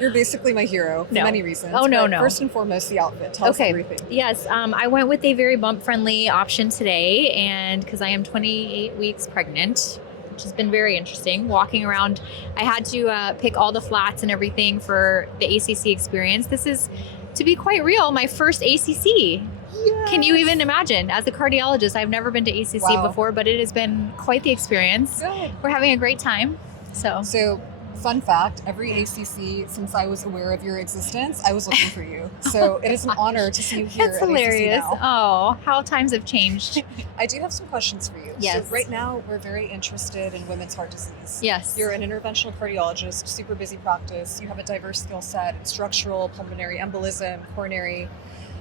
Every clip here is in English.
You're basically my hero for No. many reasons. Oh, no, but no. First and foremost, the outfit. Tell us everything. Yes. I went with a very bump-friendly option today, and because I am 28 weeks pregnant, which has been very interesting. Walking around, I had to pick all the flats and everything for the ACC experience. This is, to be quite real, my first ACC. Yes. Can you even imagine? As a cardiologist, I've never been to ACC Wow. before, but it has been quite the experience. Good. We're having a great time. So, fun fact, every ACC since I was aware of your existence, I was looking for you. So it is an honor to see you here That's at hilarious. ACC now. Oh, how times have changed. I do have some questions for you. Yes. So right now, we're very interested in women's heart disease. Yes. You're an interventional cardiologist, super busy practice. You have a diverse skill set in structural, pulmonary embolism, coronary.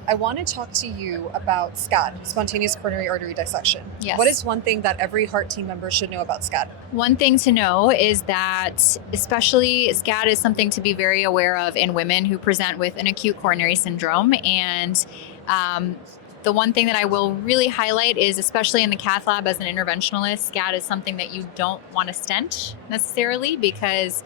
I want to talk to you about SCAD, spontaneous coronary artery dissection. Yes. What is one thing that every heart team member should know about SCAD? One thing to know is that especially SCAD is something to be very aware of in women who present with an acute coronary syndrome. And the one thing that I will really highlight is, especially in the cath lab as an interventionalist, SCAD is something that you don't want to stent necessarily, because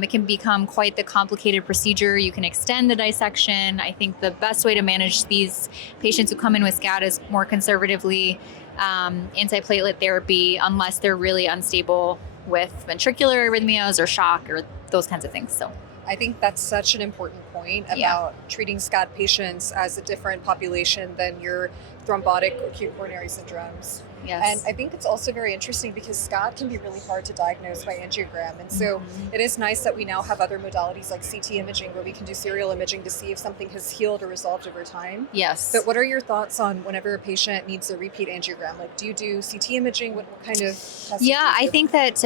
it can become quite the complicated procedure. You can extend the dissection. I think the best way to manage these patients who come in with SCAD is more conservatively antiplatelet therapy, unless they're really unstable with ventricular arrhythmias or shock or those kinds of things. So I think that's such an important point about treating SCAD patients as a different population than your thrombotic acute coronary syndromes. yes. And I think it's also very interesting because SCAD can be really hard to diagnose by angiogram. And so it is nice that we now have other modalities like CT imaging, where we can do serial imaging to see if something has healed or resolved over time. Yes. But what are your thoughts on whenever a patient needs a repeat angiogram? Like, do you do CT imaging? What kind of testing do you I do? think that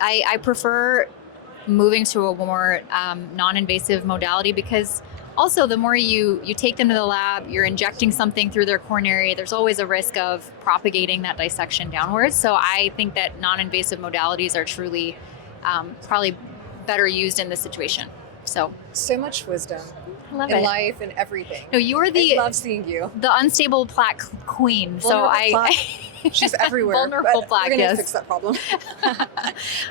I prefer moving to a more non-invasive modality, because also the more you take them to the lab, you're injecting something through their coronary, there's always a risk of propagating that dissection downwards. So I think that non-invasive modalities are truly probably better used in this situation. So much wisdom I love in it. life and everything. No, you're I love seeing you. the unstable plaque queen. Vulnerable plaque. She's everywhere. Vulnerable but plaque, We're going to yes. fix that problem.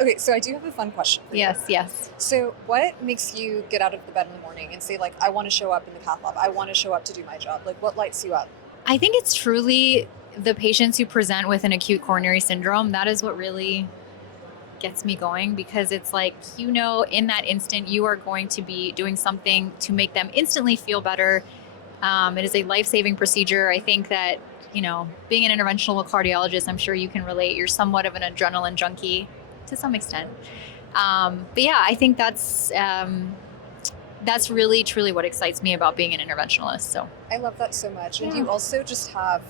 Okay, so I do have a fun question for you. Yes. So what makes you get out of the bed in the morning and say, like, I want to show up in the cath lab. I want to show up to do my job. Like, what lights you up? I think it's truly the patients who present with an acute coronary syndrome. That is what really gets me going, because it's like, in that instant, you are going to be doing something to make them instantly feel better. It is a life-saving procedure. I think that, being an interventional cardiologist, I'm sure you can relate. You're somewhat of an adrenaline junkie to some extent. But yeah, I think that's really, truly what excites me about being an interventionalist. So I love that so much. And you also just have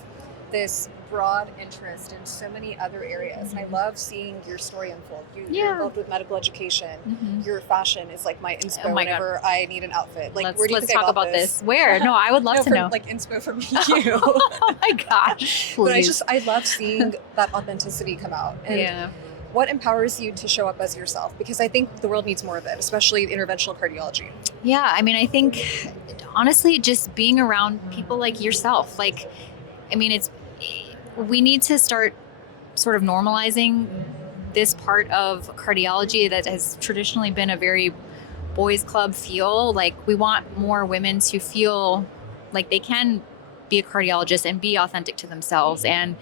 this broad interest in so many other areas. And I love seeing your story unfold. You're involved with medical education. Your fashion is like my inspo whenever I need an outfit. Like, where do you let's think I talk got about this. Where? No, I would love to know. Like, inspo from you. Oh my gosh. Please. But I love seeing that authenticity come out. And what empowers you to show up as yourself? Because I think the world needs more of it, especially interventional cardiology. Yeah, I mean, I think honestly, just being around people like yourself, we need to start sort of normalizing this part of cardiology that has traditionally been a very boys club feel. Like, we want more women to feel like they can be a cardiologist and be authentic to themselves and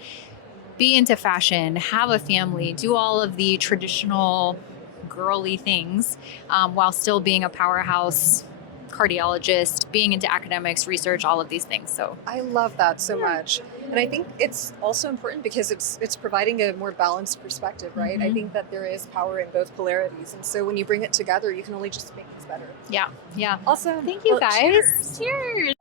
be into fashion, have a family, do all of the traditional girly things, while still being a powerhouse cardiologist, being into academics, research, all of these things. So I love that so much. And I think it's also important because it's providing a more balanced perspective, right? I think that there is power in both polarities. And so when you bring it together, you can only just make things better. yeah. Awesome. Thank you, guys. Cheers. Cheers.